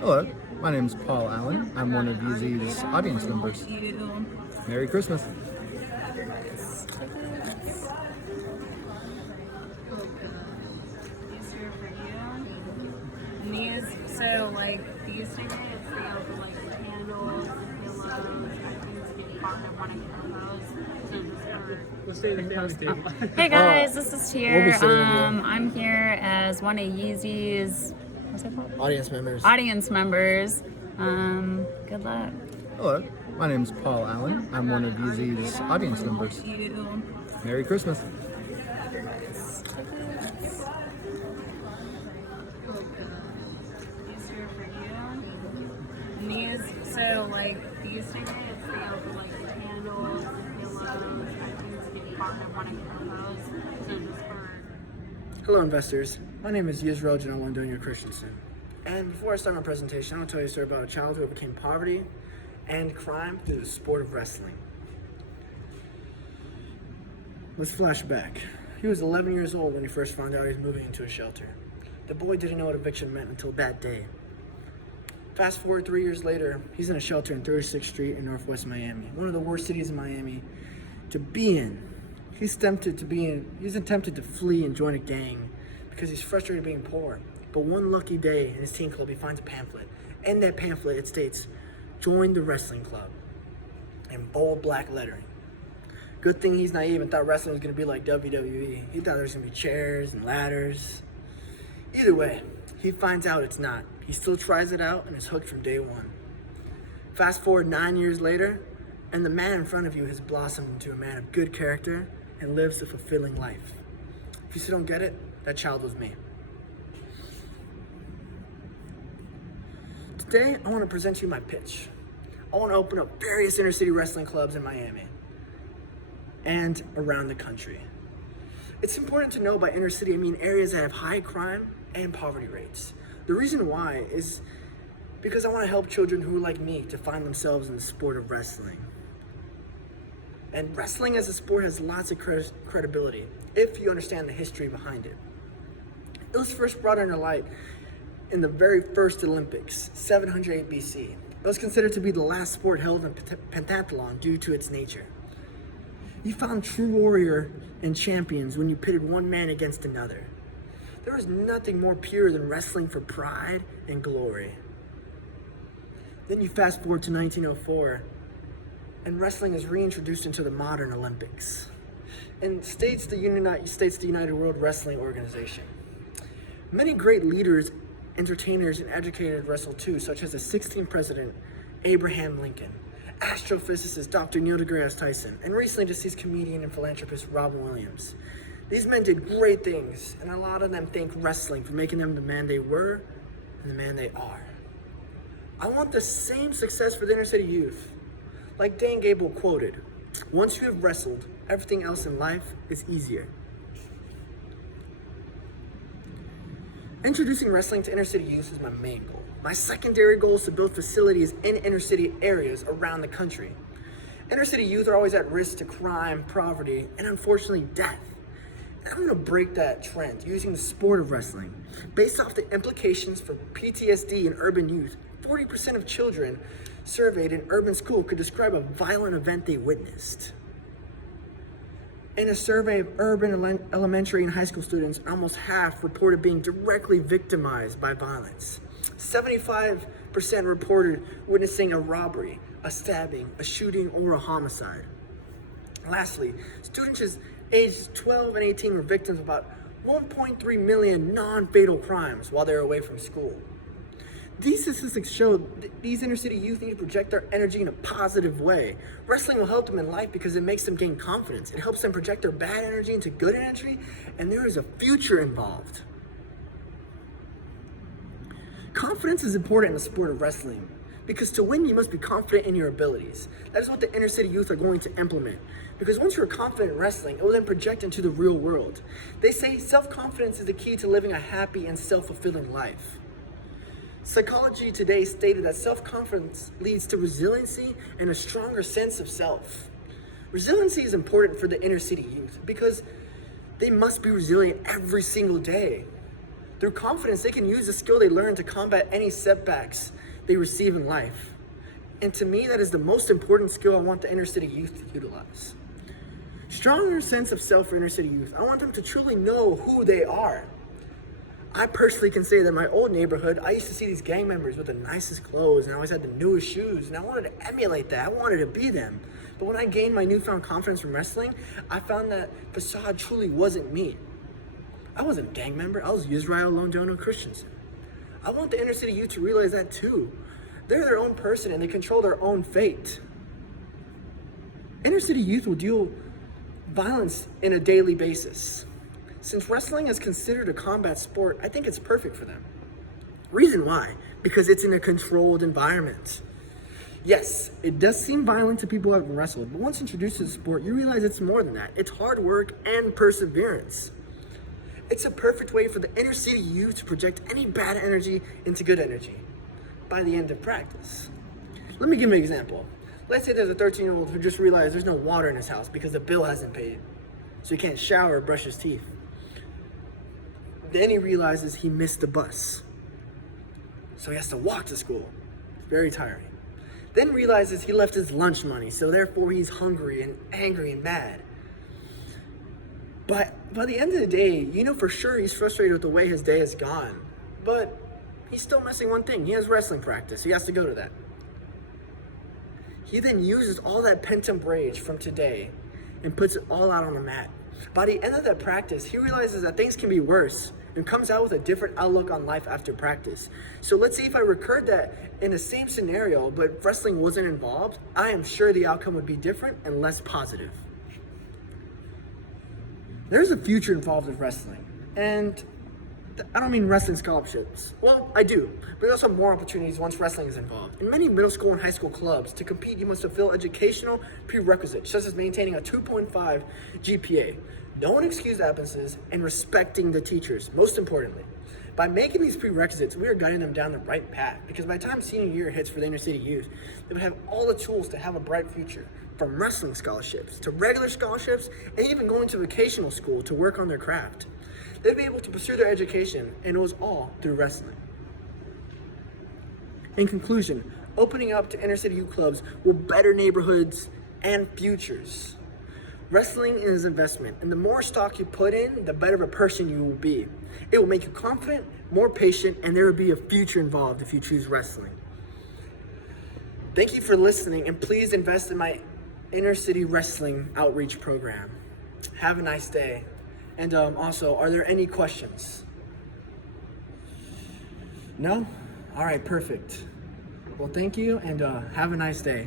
Hello, my name is Paul Allen. I'm one of UZ's audience members. Merry Christmas. And these, so like these tickets, they have like candles, pillows, I think get caught in one of those. Let's stay at the family table. Hey guys, this is We'll be Tier. sitting here. I'm here as one of Yeezy's what's it called? Audience members. Audience members. Good luck. Hello, my name is Paul Allen. I'm one of UZ's audience members. Merry Christmas. And these, so like these tickets, they have like candles, pillows, I think get caught in one of those. Hello, investors. My name is Yisrael Janelle Londonia Christensen. And before I start my presentation, I want to tell you a story about a child who overcame poverty and crime through the sport of wrestling. Let's flash back. He was 11 years old when he first found out he was moving into a shelter. The boy didn't know what eviction meant until that day. Fast forward 3 years later, he's in a shelter in 36th Street in Northwest Miami, one of the worst cities in Miami to be in. He's attempted to flee and join a gang because he's frustrated being poor. But one lucky day in his teen club, he finds a pamphlet. In that pamphlet, it states, "Join the wrestling club," in bold black lettering. Good thing he's naive and thought wrestling was going to be like WWE. He thought there was going to be chairs and ladders. Either way, he finds out it's not. He still tries it out and is hooked from day one. Fast forward 9 years later, and the man in front of you has blossomed into a man of good character and lives a fulfilling life. If you still don't get it, that child was me. Today, I want to present to you my pitch. I want to open up various inner city wrestling clubs in Miami and around the country. It's important to know by inner city, I mean areas that have high crime and poverty rates. The reason why is because I want to help children who are like me to find themselves in the sport of wrestling. And wrestling as a sport has lots of credibility if you understand the history behind it. It was first brought into light in the very first Olympics, 708 BC. It was considered to be the last sport held in pentathlon due to its nature. You found true warrior and champions when you pitted one man against another. There was nothing more pure than wrestling for pride and glory. Then you fast forward to 1904, and wrestling is reintroduced into the modern Olympics and states the United World Wrestling Organization. Many great leaders, entertainers, and educators wrestled too, such as the 16th president, Abraham Lincoln, astrophysicist Dr. Neil deGrasse Tyson, and recently deceased comedian and philanthropist Robin Williams. These men did great things, and a lot of them thank wrestling for making them the man they were and the man they are. I want the same success for the inner city youth. Like Dan Gable quoted, "Once you have wrestled, everything else in life is easier." Introducing wrestling to inner city youth is my main goal. My secondary goal is to build facilities in inner city areas around the country. Inner city youth are always at risk to crime, poverty, and unfortunately death. And I'm gonna break that trend using the sport of wrestling. Based off the implications for PTSD in urban youth, 40% of children surveyed in urban school could describe a violent event they witnessed. In a survey of urban elementary and high school students, almost half reported being directly victimized by violence. 75% reported witnessing a robbery, a stabbing, a shooting, or a homicide. Lastly, students aged 12 and 18 were victims of about 1.3 million non-fatal crimes while they were away from school. These statistics show that these inner city youth need to project their energy in a positive way. Wrestling will help them in life because it makes them gain confidence. It helps them project their bad energy into good energy, and there is a future involved. Confidence is important in the sport of wrestling because to win, you must be confident in your abilities. That is what the inner city youth are going to implement. Because once you're confident in wrestling, it will then project into the real world. They say self-confidence is the key to living a happy and self-fulfilling life. Psychology Today stated that self-confidence leads to resiliency and a stronger sense of self. Resiliency is important for the inner city youth because they must be resilient every single day. Through confidence, they can use the skill they learn to combat any setbacks they receive in life. And to me, that is the most important skill I want the inner city youth to utilize. Stronger sense of self for inner city youth. I want them to truly know who they are. I personally can say that in my old neighborhood, I used to see these gang members with the nicest clothes and always had the newest shoes, and I wanted to emulate that. I wanted to be them. But when I gained my newfound confidence from wrestling, I found that facade truly wasn't me. I wasn't a gang member. I was Yisrael Londono Christensen. I want the inner city youth to realize that too. They're their own person and they control their own fate. Inner city youth will deal violence in a daily basis. Since wrestling is considered a combat sport, I think it's perfect for them. Reason why? Because it's in a controlled environment. Yes, it does seem violent to people who haven't wrestled, but once introduced to the sport, you realize it's more than that. It's hard work and perseverance. It's a perfect way for the inner city youth to project any bad energy into good energy by the end of practice. Let me give an example. Let's say there's a 13-year-old who just realized there's no water in his house because the bill hasn't paid, so he can't shower or brush his teeth. Then he realizes he missed the bus, so he has to walk to school. Very tiring. Then realizes he left his lunch money, so therefore he's hungry and angry and mad. But by the end of the day, you know for sure he's frustrated with the way his day has gone. But he's still missing one thing. He has wrestling practice. He has to go to that. He then uses all that pent-up rage from today and puts it all out on the mat. By the end of that practice, he realizes that things can be worse and comes out with a different outlook on life after practice. So let's see if I recurred that in the same scenario, but wrestling wasn't involved, I am sure the outcome would be different and less positive. There's a future involved with wrestling, and I don't mean wrestling scholarships. Well, I do, but there's also more opportunities once wrestling is involved. In many middle school and high school clubs, to compete, you must fulfill educational prerequisites, such as maintaining a 2.5 GPA, no excused absences, and respecting the teachers, most importantly. By making these prerequisites, we are guiding them down the right path, because by the time senior year hits for the inner city youth, they would have all the tools to have a bright future, from wrestling scholarships to regular scholarships, and even going to vocational school to work on their craft. They'd be able to pursue their education, and it was all through wrestling. In conclusion, opening up to inner city youth clubs will better neighborhoods and futures. Wrestling is an investment, and the more stock you put in, the better of a person you will be. It will make you confident, more patient, and there will be a future involved if you choose wrestling. Thank you for listening, and please invest in my inner city wrestling outreach program. Have a nice day. And also, are there any questions? No? All right, perfect. Well, thank you, and have a nice day.